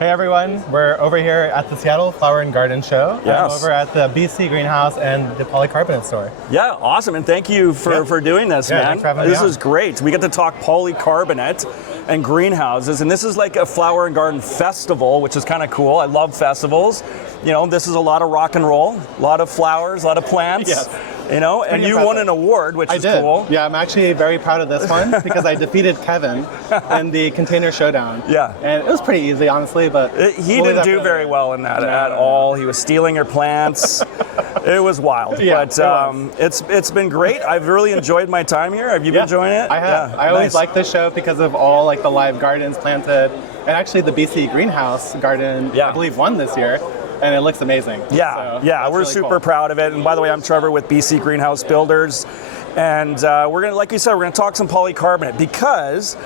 Hey everyone, we're over here at the Seattle Flower and Garden Show. Yes. I'm over at the BC Greenhouse and the Polycarbonate store. Yeah, awesome, and thank you for doing this, man. Thanks for having me This on. is great. We get to talk polycarbonate and greenhouses, and this is like a flower and garden festival, which is kind of cool. I love festivals. You know, this is a lot of rock and roll, a lot of flowers, a lot of plants. Yes. You know, and you won an award, which is cool. Yeah, I'm actually very proud of this one because I defeated Kevin in the container showdown. Yeah. And it was pretty easy, honestly, but He didn't do very well in that at all. He was stealing your plants. It was wild. Yeah, but it's been great. I've really enjoyed my time here. Have you been enjoying it? I have. Yeah, I always nice. like this show because of all like the live gardens planted, and actually the BC Greenhouse garden, I believe, won this year. And it looks amazing. Yeah, so yeah, we're really super cool. proud of it. And by the way, I'm Trevor with BC Greenhouse Builders. And we're gonna, like you said, we're gonna talk some polycarbonate because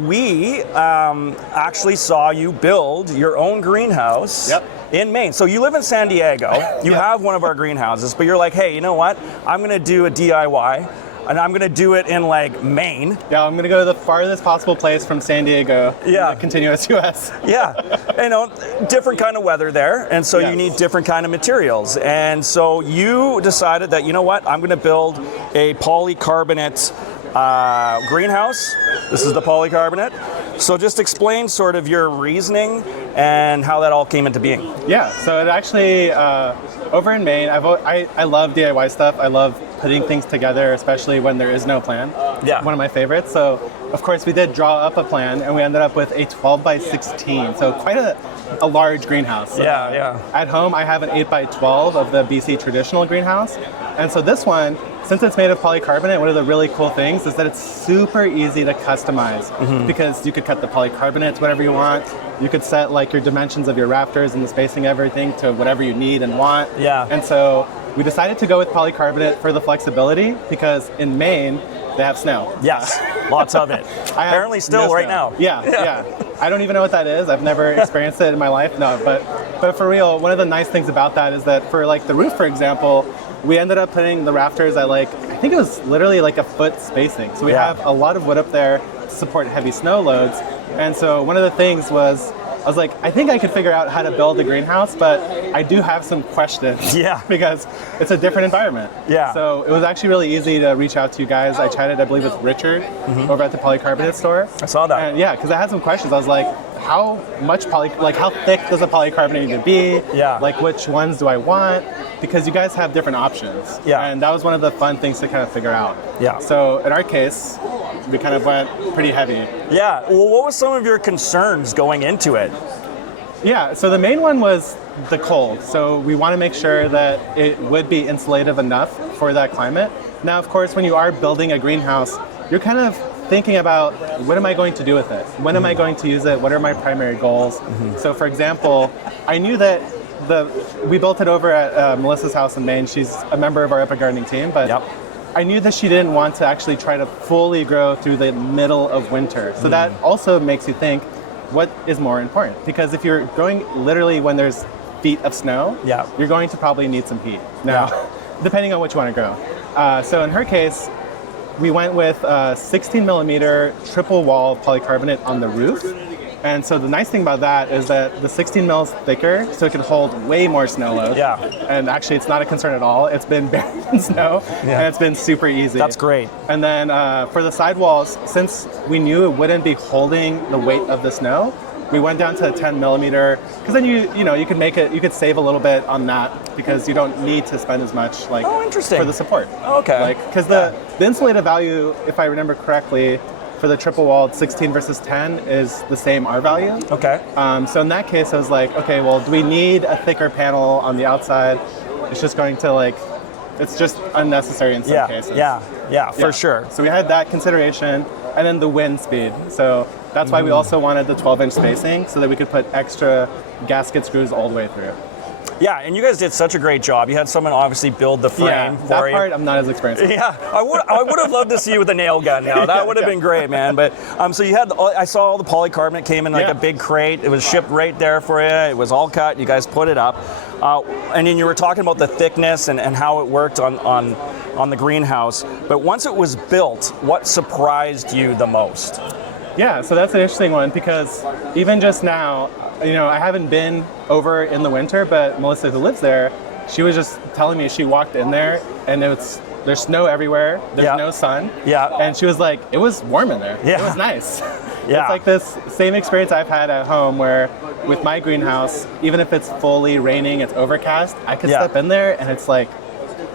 we actually saw you build your own greenhouse in Maine. So you live in San Diego, you have one of our greenhouses, but you're like, hey, you know what? I'm gonna do a DIY. And I'm gonna do it in like Maine. Yeah, I'm gonna go to the farthest possible place from San Diego. Yeah, in the continuous US. Yeah, you know, different kind of weather there, and so you need different kind of materials. And so you decided that, you know what, I'm gonna build a polycarbonate greenhouse. This is the polycarbonate. So just explain sort of your reasoning and how that all came into being. Yeah, so it actually, over in Maine, I love DIY stuff. I love putting things together, especially when there is no plan. Yeah. One of my favorites. So, of course, we did draw up a plan, and we ended up with a 12 by 16. So quite a large greenhouse. Yeah. At home, I have an 8 by 12 of the BC traditional greenhouse. And so this one, since it's made of polycarbonate, one of the really cool things is that it's super easy to customize because you could cut the polycarbonate to whatever you want. You could set like your dimensions of your rafters and the spacing, everything to whatever you need and want. Yeah. And so we decided to go with polycarbonate for the flexibility because in Maine, they have snow. Yes, lots of it. Apparently still right now. Yeah. I don't even know what that is. I've never experienced it in my life. No, but for real, one of the nice things about that is that for like the roof, for example, we ended up putting the rafters at like, I think it was literally like a foot spacing. So we have a lot of wood up there to support heavy snow loads. And so one of the things was, I was like, I think I could figure out how to build a greenhouse, but I do have some questions. Yeah. Because it's a different environment. Yeah. So it was actually really easy to reach out to you guys. I chatted, I believe, with Richard over at the Polycarbonate store. I saw that. And yeah, because I had some questions. I was like, how much how thick does a polycarbonate need to be? Yeah. Like which ones do I want? Because you guys have different options. Yeah. And that was one of the fun things to kind of figure out. Yeah. So in our case, we kind of went pretty heavy. Yeah, well, what was some of your concerns going into it? Yeah, so the main one was the cold. So we want to make sure that it would be insulative enough for that climate. Now, of course, when you are building a greenhouse, you're kind of thinking about what am I going to do with it? When am I going to use it? What are my primary goals? So for example, I knew that we built it over at Melissa's house in Maine. She's a member of our epic gardening team, but I knew that she didn't want to actually try to fully grow through the middle of winter. So that also makes you think, what is more important? Because if you're growing literally when there's feet of snow, you're going to probably need some heat. Now, depending on what you want to grow. So in her case, we went with 16 millimeter triple wall polycarbonate on the roof. And so the nice thing about that is that the 16 mil is thicker, so it can hold way more snow load. Yeah. And actually, it's not a concern at all. It's been buried in snow, and it's been super easy. That's great. And then for the sidewalls, since we knew it wouldn't be holding the weight of the snow, we went down to 10 millimeter, because then you could make it, you could save a little bit on that because you don't need to spend as much for the support. Okay. Because the insulative value, if I remember correctly, for the triple walled 16 versus 10 is the same R value. Okay. So in that case, I was like, okay, well, do we need a thicker panel on the outside? It's just going to it's just unnecessary in some cases. Yeah, for sure. So we had that consideration, and then the wind speed. So that's why we also wanted the 12-inch spacing so that we could put extra gasket screws all the way through. Yeah, and you guys did such a great job. You had someone obviously build the frame for that you. part I'm not as experienced with. Yeah, I would have loved to see you with a nail gun now. That would have been great, man. But so you had, I saw all the polycarbonate came in like a big crate. It was shipped right there for you. It was all cut. You guys put it up. And then you were talking about the thickness and how it worked on the greenhouse. But once it was built, what surprised you the most? Yeah, so that's an interesting one because even just now, I haven't been over in the winter, but Melissa, who lives there, she was just telling me she walked in there and there's snow everywhere. There's no sun. Yeah. And she was like, it was warm in there. Yeah. It was nice. Yeah. It's like this same experience I've had at home where with my greenhouse, even if it's fully raining, it's overcast, I can step in there and it's like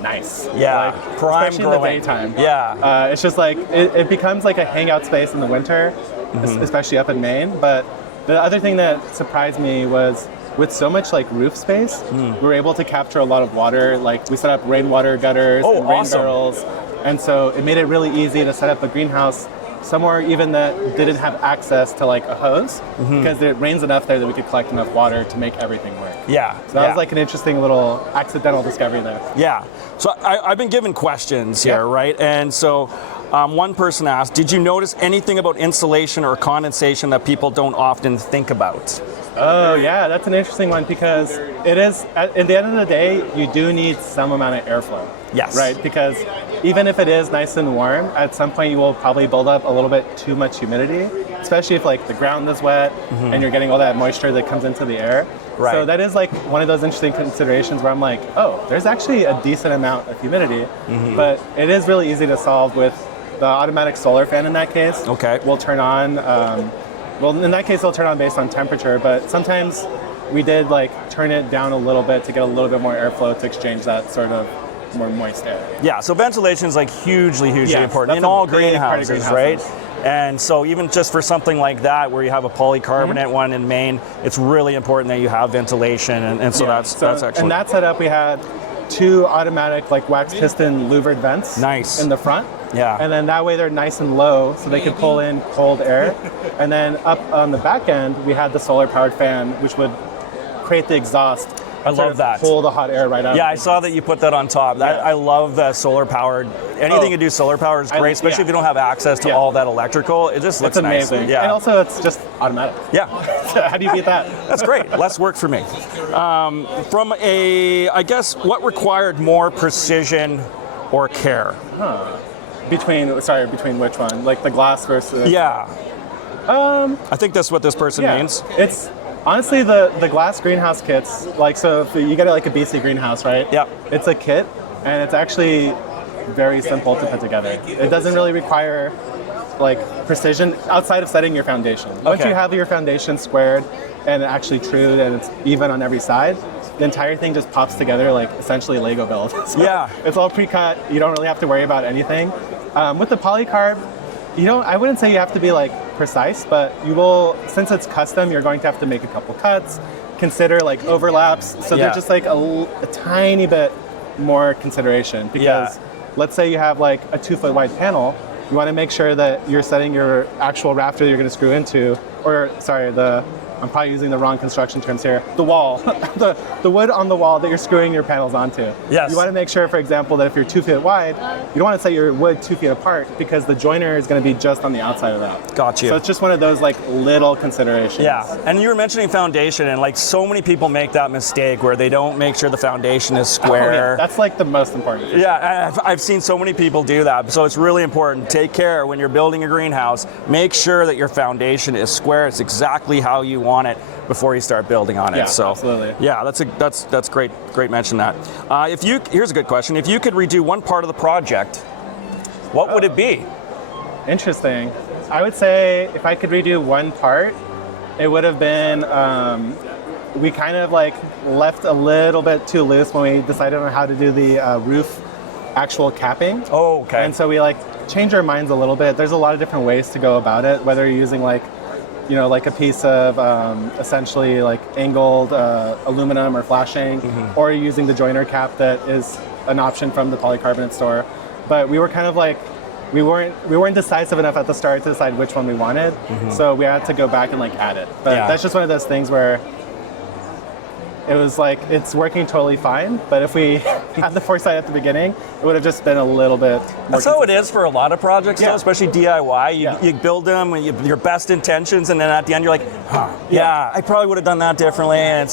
nice. Yeah. Like, Prime especially growing. in the daytime. Yeah. It's just like, it becomes like a hangout space in the winter, especially up in Maine. But the other thing that surprised me was with so much like roof space, we were able to capture a lot of water. Like we set up rainwater gutters and rain barrels. And so it made it really easy to set up a greenhouse somewhere even that didn't have access to like a hose because it rains enough there that we could collect enough water to make everything work. Yeah. So that was like an interesting little accidental discovery there. Yeah. So I've been given questions here, right? And so one person asked, did you notice anything about insulation or condensation that people don't often think about? Oh yeah, that's an interesting one because it is, at the end of the day, you do need some amount of airflow. Yes. Right? Because even if it is nice and warm, at some point you will probably build up a little bit too much humidity, especially if like the ground is wet and you're getting all that moisture that comes into the air. Right. So that is like one of those interesting considerations where I'm like, oh, there's actually a decent amount of humidity, but it is really easy to solve with the automatic solar fan in that case. Okay. Will turn on, well, in that case, it'll turn on based on temperature, but sometimes we did like turn it down a little bit to get a little bit more airflow to exchange that sort of more moist air. Yeah, so ventilation is like hugely important that's in a all big part of greenhouses, right? greenhouses. And so even just for something like that, where you have a polycarbonate one in Maine, it's really important that you have ventilation, and so that's excellent. In that setup, we had 2 automatic like wax piston louvered vents in the front. Yeah. And then that way they're nice and low so they could pull in cold air. And then up on the back end, we had the solar powered fan, which would create the exhaust. I love that. Pull the hot air right out. Yeah, I saw that you put that on top. I love the solar powered. Anything you do solar power is great, especially if you don't have access to all that electrical. It just looks nice. It's amazing. Yeah. And also it's just automatic. Yeah. How do you beat that? That's great. Less work for me. I guess, what required more precision or care? Between which one? Like the glass versus... Yeah. I think that's what this person means. It's honestly the glass greenhouse kits. Like, so if you get like a BC greenhouse, right? Yeah. It's a kit, and it's actually very simple to put together. It doesn't really require like precision outside of setting your foundation. Once you have your foundation squared and actually trued and it's even on every side, the entire thing just pops together like essentially Lego build. So it's all pre-cut. You don't really have to worry about anything. With the polycarb, I wouldn't say you have to be like precise, but you will, since it's custom, you're going to have to make a couple cuts, consider like overlaps. So they're just like a tiny bit more consideration because let's say you have like a 2-foot wide panel, you want to make sure that you're setting your actual rafter that you're going to screw into, or sorry, I'm probably using the wrong construction terms here. The wall, the wood on the wall that you're screwing your panels onto. Yes. You want to make sure, for example, that if you're 2 feet wide, you don't want to set your wood 2 feet apart because the joiner is going to be just on the outside of that. Got you. So it's just one of those like little considerations. Yeah, and you were mentioning foundation, and like so many people make that mistake where they don't make sure the foundation is square. That's like the most important thing. Yeah, I've seen so many people do that. So it's really important. Take care when you're building a greenhouse. Make sure that your foundation is square. It's exactly how you want it before you start building on it. Yeah, so absolutely. Yeah, that's great. Great mention that. Here's a good question. If you could redo one part of the project, what would it be? Interesting. I would say if I could redo one part, it would have been we kind of like left a little bit too loose when we decided on how to do the roof actual capping. Oh, okay. And so we like changed our minds a little bit. There's a lot of different ways to go about it, whether you're using like a piece of essentially like angled aluminum or flashing, or you're using the joiner cap that is an option from the polycarbonate store. But we were kind of like, we weren't decisive enough at the start to decide which one we wanted, so we had to go back and like add it. But that's just one of those things where it was like, it's working totally fine, but if we had the foresight at the beginning, it would have just been a little bit more That's how it is for a lot of projects, though, especially DIY. You build them with your best intentions, and then at the end you're like, I probably would have done that differently. And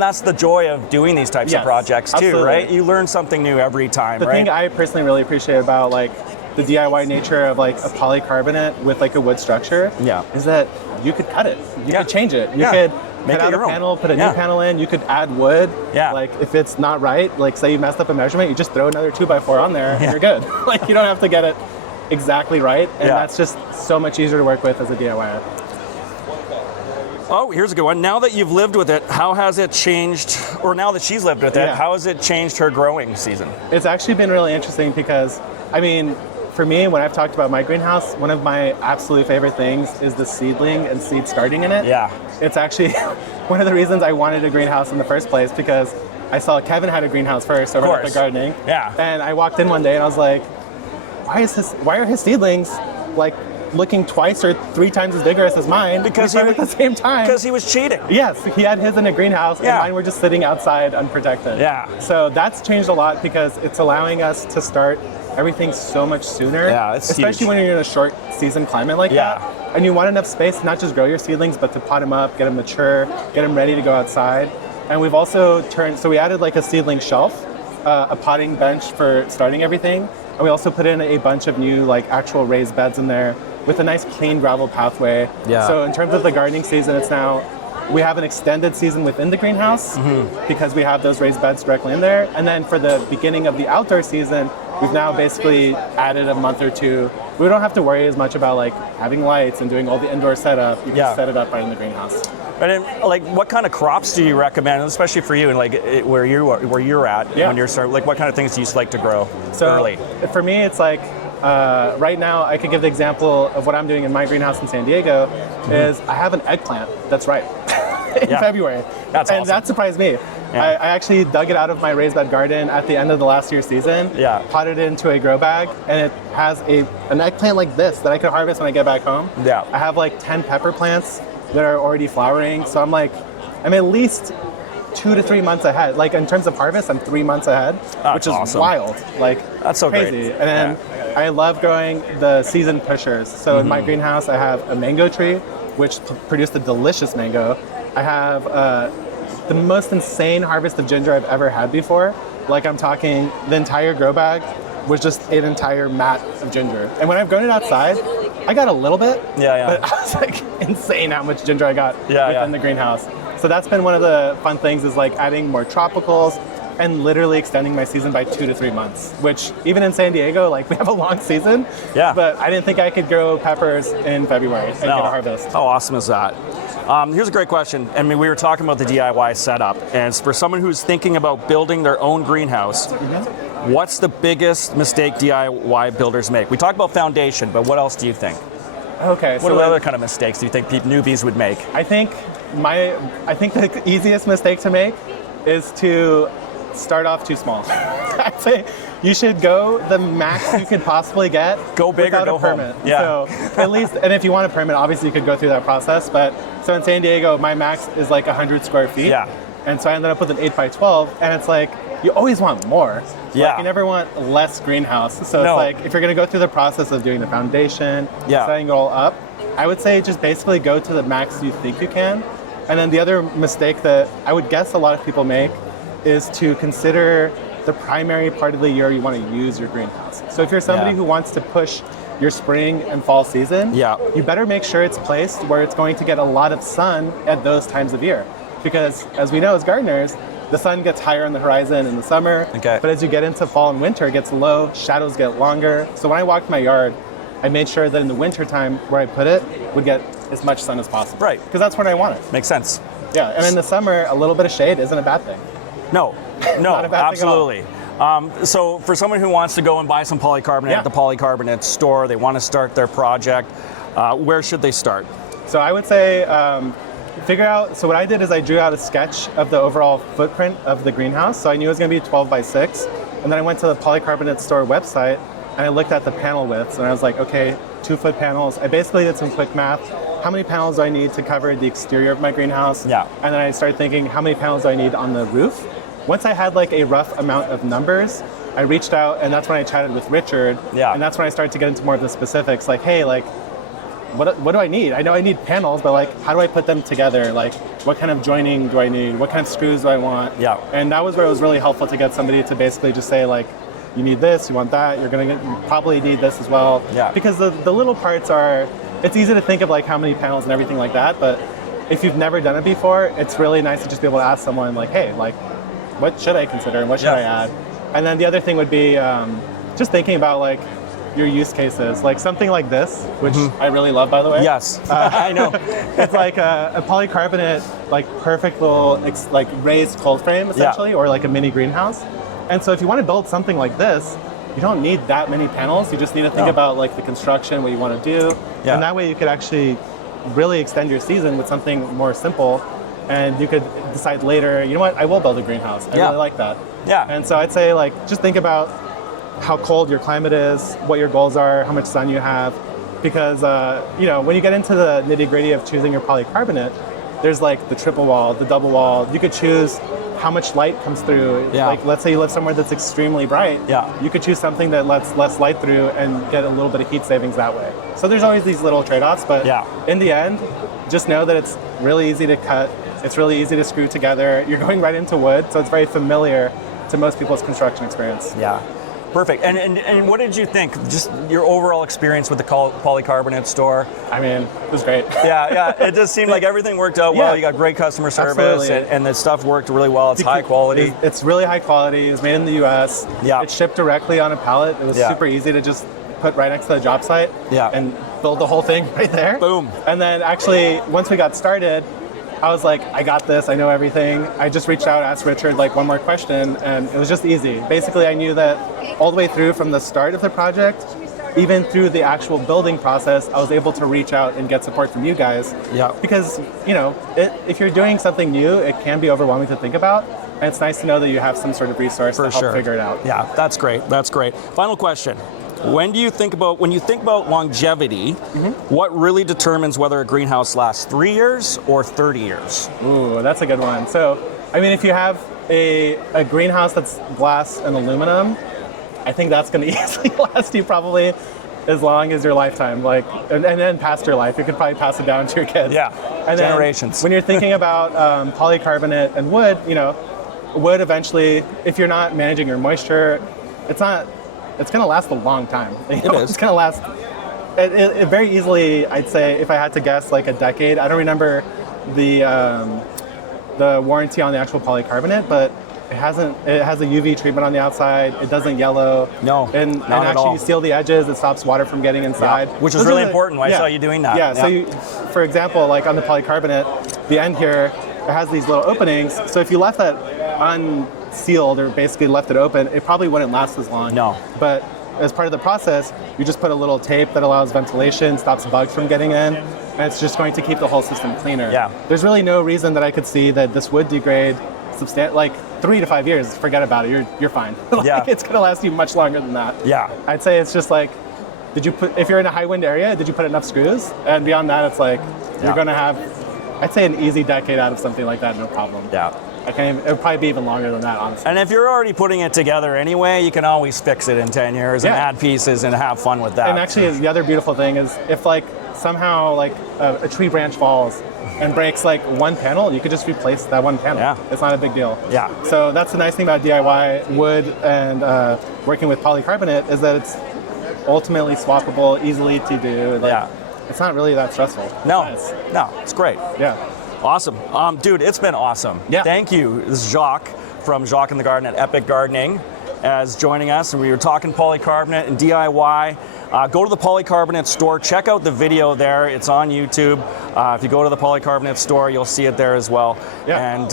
that's the joy of doing these types of projects, too, right? You learn something new every time, The thing I personally really appreciate about like the DIY nature of like a polycarbonate with like a wood structure is that you could cut it. You could change it. You could cut out your a own. panel, put a new panel in. You could add wood. Yeah. Like if it's not right, like say you messed up a measurement, you just throw another 2x4 on there and you're good. Like you don't have to get it exactly right, and that's just so much easier to work with as a DIYer. Oh, here's a good one. Now that you've lived with it, how has it changed, or now that she's lived with it, how has it changed her growing season? It's actually been really interesting because, I mean, for me, when I've talked about my greenhouse, one of my absolute favorite things is the seedling and seed starting in it. Yeah. It's actually one of the reasons I wanted a greenhouse in the first place, because I saw Kevin had a greenhouse first over at the gardening. Yeah. And I walked in one day and I was like, why are his seedlings like looking twice or 3 times as vigorous as mine? Because he at the same time. Because he was cheating. Yes, he had his in a greenhouse and mine were just sitting outside unprotected. Yeah. So that's changed a lot because it's allowing us to start everything so much sooner. Yeah, it's especially huge. when you're in a short season climate like that. And you want enough space to not just grow your seedlings, but to pot them up, get them mature, get them ready to go outside. And we've also we added like a seedling shelf, a potting bench for starting everything. And we also put in a bunch of new like actual raised beds in there with a nice clean gravel pathway. Yeah. So in terms of the gardening season, we have an extended season within the greenhouse because we have those raised beds directly in there. And then for the beginning of the outdoor season, we've now basically added a month or two. We don't have to worry as much about like having lights and doing all the indoor setup. You can set it up right in the greenhouse. But like, what kind of crops do you recommend, especially for you, and like where you're at when you're starting? Like, what kind of things do you like to grow early? For me, it's like right now. I could give the example of what I'm doing in my greenhouse in San Diego. Is I have an eggplant that's ripe in February, that's awesome. That surprised me. I actually dug it out of my raised bed garden at the end of the last year's season. Potted it into a grow bag, and it has an eggplant like this that I could harvest when I get back home. I have like 10 pepper plants that are already flowering, so I'm at least 2 to 3 months ahead. Like in terms of harvest, I'm 3 months ahead, which is awesome. wild. Like that's so crazy. Great. And then I love growing the season pushers. So in my greenhouse, I have a mango tree, which produced a delicious mango. I have the most insane harvest of ginger I've ever had before. Like I'm talking, the entire grow bag was just an entire mat of ginger. And when I've grown it outside, I got a little bit, but I was like insane how much ginger I got within the greenhouse. So that's been one of the fun things, is like adding more tropicals and literally extending my season by 2 to 3 months, which even in San Diego, like we have a long season, but I didn't think I could grow peppers in February and get a harvest. How awesome is that? Here's a great question. I mean, we were talking about the DIY setup, and for someone who's thinking about building their own greenhouse, what's the biggest mistake DIY builders make? We talked about foundation, but what else do you think? Okay. What other kind of mistakes do you think newbies would make? I think the easiest mistake to make is to start off too small. I'd say you should go the max you could possibly get. Go big or go permit. home. Yeah. So at least, and if you want a permit, obviously you could go through that process. But so in San Diego, my max is like 100 square feet. Yeah. And so I ended up with an 8x12, and it's like you always want more. Yeah. Like, you never want less greenhouse. So it's like if you're going to go through the process of doing the foundation, setting it all up, I would say just basically go to the max you think you can. And then the other mistake that I would guess a lot of people make is to consider the primary part of the year you want to use your greenhouse. So if you're somebody who wants to push your spring and fall season, you better make sure it's placed where it's going to get a lot of sun at those times of year. Because as we know as gardeners, the sun gets higher on the horizon in the summer, but as you get into fall and winter, it gets low, shadows get longer. So when I walked my yard, I made sure that in the winter time where I put it would get as much sun as possible. Right. Because that's when I want it. Makes sense. Yeah, and in the summer, a little bit of shade isn't a bad thing. No, absolutely. So for someone who wants to go and buy some polycarbonate at the Polycarbonate store, they want to start their project, where should they start? So I would say figure out, so what I did is I drew out a sketch of the overall footprint of the greenhouse. So I knew it was going to be 12 by 6. And then I went to the Polycarbonate store website and I looked at the panel widths and I was like, okay, 2-foot panels. I basically did some quick math. How many panels do I need to cover the exterior of my greenhouse? And then I started thinking, how many panels do I need on the roof? Once I had like a rough amount of numbers, I reached out and that's when I chatted with Richard. And that's when I started to get into more of the specifics, like, hey, like, what do I need? I know I need panels, but like, how do I put them together? Like, what kind of joining do I need? What kind of screws do I want? And that was where it was really helpful to get somebody to basically just say like, you need this, you want that, you probably need this as well. Because the little parts are, it's easy to think of like how many panels and everything like that, but if you've never done it before, it's really nice to just be able to ask someone like, hey, like, what should I consider and what should I add? And then the other thing would be just thinking about like your use cases, like something like this, which I really love, by the way. Yes, I know. It's like a polycarbonate, like perfect little like raised cold frame essentially, or like a mini greenhouse. And so if you want to build something like this, you don't need that many panels. You just need to think about like the construction, what you want to do. And that way you could actually really extend your season with something more simple. And you could decide later, you know what, I will build a greenhouse. I really like that. Yeah. And so I'd say like, just think about how cold your climate is, what your goals are, how much sun you have. Because you know, when you get into the nitty gritty of choosing your polycarbonate, there's like the triple wall, the double wall. You could choose how much light comes through. Like let's say you live somewhere that's extremely bright. You could choose something that lets less light through and get a little bit of heat savings that way. So there's always these little trade-offs, but in the end, just know that it's really easy to cut. It's really easy to screw together. You're going right into wood, so it's very familiar to most people's construction experience. Yeah. Perfect. And what did you think? Just your overall experience with the polycarbonate store? I mean, it was great. Yeah. It just seemed like everything worked out well. You got great customer service, and the stuff worked really well. It's high quality. It's really high quality. It was made in the U.S. It's shipped directly on a pallet. It was super easy to just put right next to the job site and build the whole thing right there. Boom. And then actually, once we got started, I was like, I got this, I know everything. I just reached out, asked Richard like one more question, and it was just easy. Basically, I knew that all the way through from the start of the project, even through the actual building process, I was able to reach out and get support from you guys. Because, you know, if you're doing something new, it can be overwhelming to think about. And it's nice to know that you have some sort of resource to help figure it out. Yeah, that's great. That's great. Final question. When you think about longevity, what really determines whether a greenhouse lasts 3 years or 30 years? Ooh, that's a good one. So, I mean, if you have a greenhouse that's glass and aluminum, I think that's going to easily last you probably as long as your lifetime, like, and then past your life. You could probably pass it down to your kids. And generations. When you're thinking about polycarbonate and wood, you know, wood eventually, if you're not managing your moisture, it's going to last a long time. You know, it's going to last it very easily, I'd say, if I had to guess, like a decade. I don't remember the warranty on the actual polycarbonate, but it has a UV treatment on the outside. It doesn't yellow. And actually you seal the edges. It stops water from getting inside. Which is really important. I saw you doing that. So for example, like on the polycarbonate, the end here, it has these little openings. So if you left that unsealed or basically left it open, it probably wouldn't last as long. But as part of the process, you just put a little tape that allows ventilation, stops bugs from getting in, and it's just going to keep the whole system cleaner. There's really no reason that I could see that this would degrade like 3 to 5 years. Forget about it. You're fine. It's going to last you much longer than that. I'd say it's just like, if you're in a high wind area, did you put enough screws? And beyond that, it's like you're going to have, I'd say, an easy decade out of something like that, no problem. It would probably be even longer than that, honestly. And if you're already putting it together anyway, you can always fix it in 10 years and add pieces and have fun with that. And actually, the other beautiful thing is if like somehow like a tree branch falls and breaks like one panel, you could just replace that one panel. It's not a big deal. So that's the nice thing about DIY wood and working with polycarbonate is that it's ultimately swappable, easily to do. It's not really that stressful. No, it's great. Awesome. Dude, it's been awesome. Thank you. This is Jacques from Jacques in the Garden at Epic Gardening as joining us. And we were talking polycarbonate and DIY. Go to the Polycarbonate store. Check out the video there. It's on YouTube. If you go to the Polycarbonate store, you'll see it there as well. And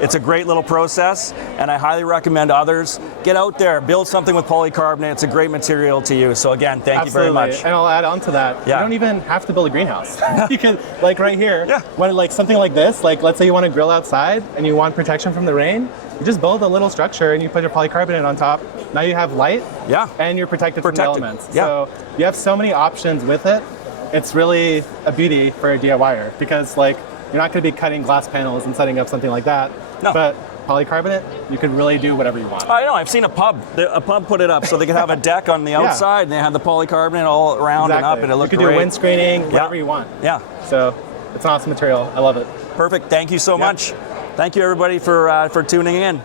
it's a great little process, and I highly recommend others get out there, build something with polycarbonate. It's a great material to use. So again, thank you very much. And I'll add on to that. You don't even have to build a greenhouse. You can, like right here, when like something like this, like let's say you want to grill outside and you want protection from the rain, you just build a little structure and you put your polycarbonate on top. Now you have light, and you're protected from the elements. So you have so many options with it. It's really a beauty for a DIYer because like you're not going to be cutting glass panels and setting up something like that. But polycarbonate, you could really do whatever you want. I know. I've seen a pub put it up so they could have a deck on the outside and they had the polycarbonate all around and up, and it looked great. You could do wind screening, whatever you want. So it's an awesome material. I love it. Perfect. Thank you so much. Thank you everybody for tuning in.